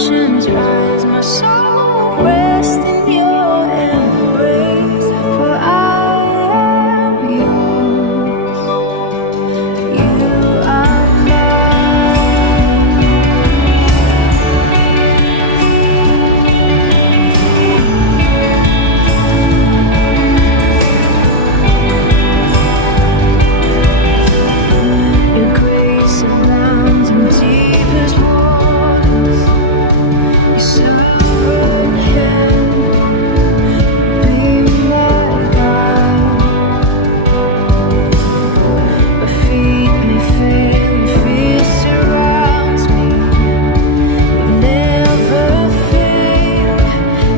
oceans rise, my soul rests in your embrace. For I am yours, you are mine. Your grace abounds in deepest waters. Your sovereign hand be my guide. My feet may fail, your fear surrounds me. You've never failed,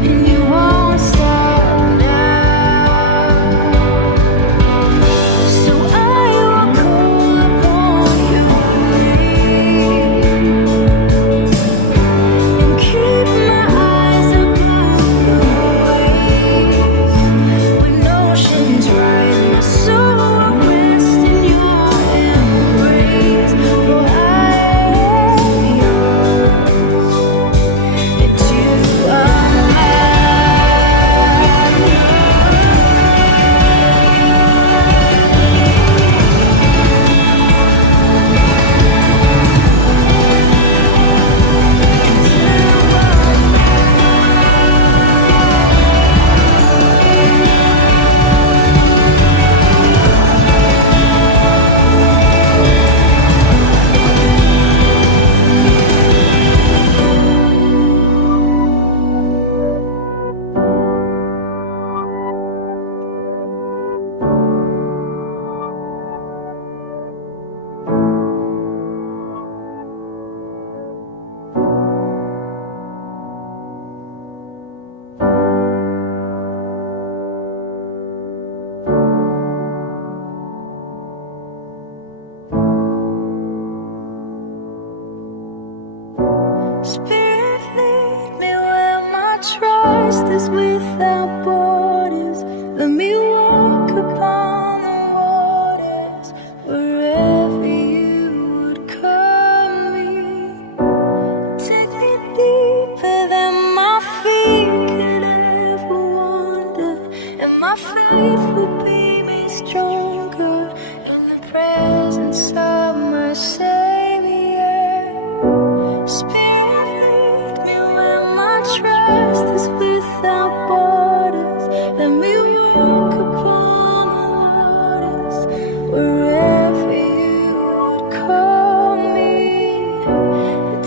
and you won't stop now. So I will call upon your name and keep my eyes above the waves. When oceans rise, my soul will rest in your embrace. For I am yours, and you are Spirit, lead me where my trust is without borders. Let me walk upon the waters wherever you would call me. Take me deeper than my feet could ever wander, and my faith will be made stronger in the presence of my Savior. Spirit, lead me where my trust is without borders. Let me walk upon the waters wherever you would call me.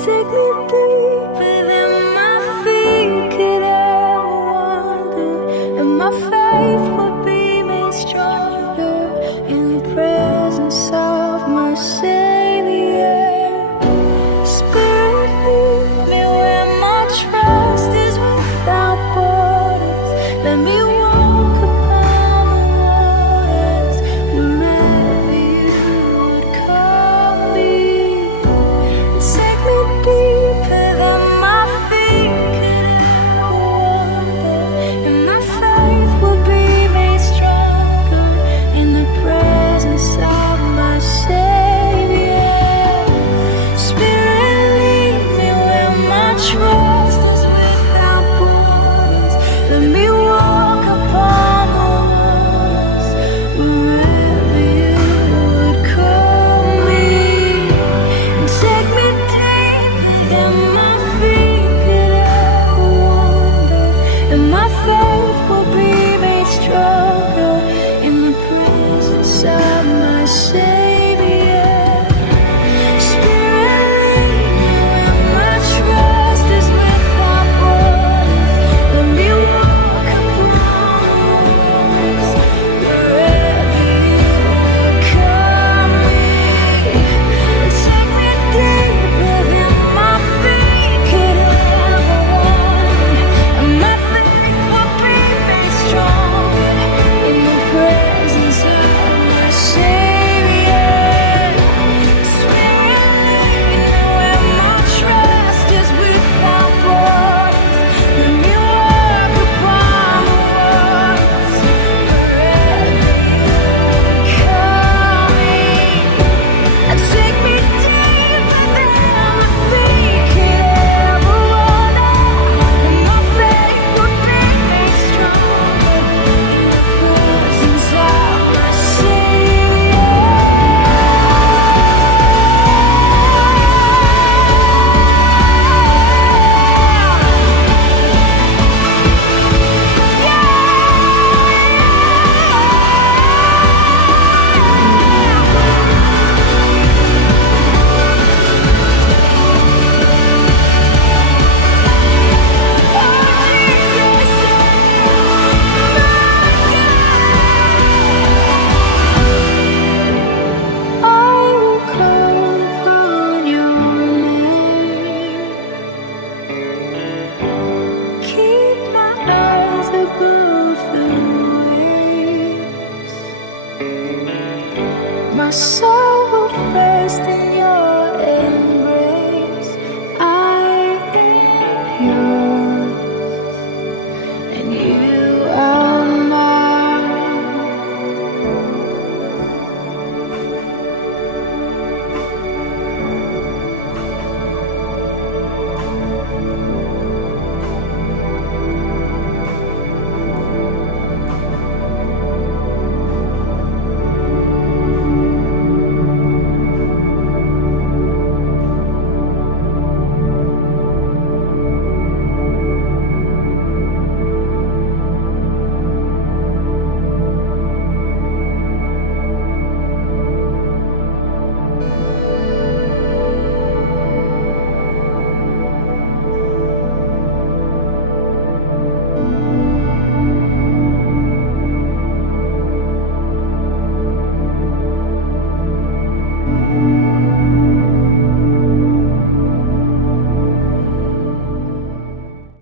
Take me deeper than my feet could ever wander, and my faith will be made stronger in the presence of my Savior. Spirit, lead me where my trust is without borders. Let me walk upon the waters wherever you would call me. Take me deeper than my feet could ever wander, and my faith will be made stronger in the presence of my Savior. Spirit, lead me where my trust is without borders. Let me walk upon the waters wherever you would call me. And take me deeper than my feet could ever wander, and my faith will be made stronger in the presence of my Savior. Spirit, lead me where my trust is without borders. Let me walk upon the waters wherever you would call me. Take me deeper than my feet could ever wander, and my faith will be made stronger rise above the waves. My soul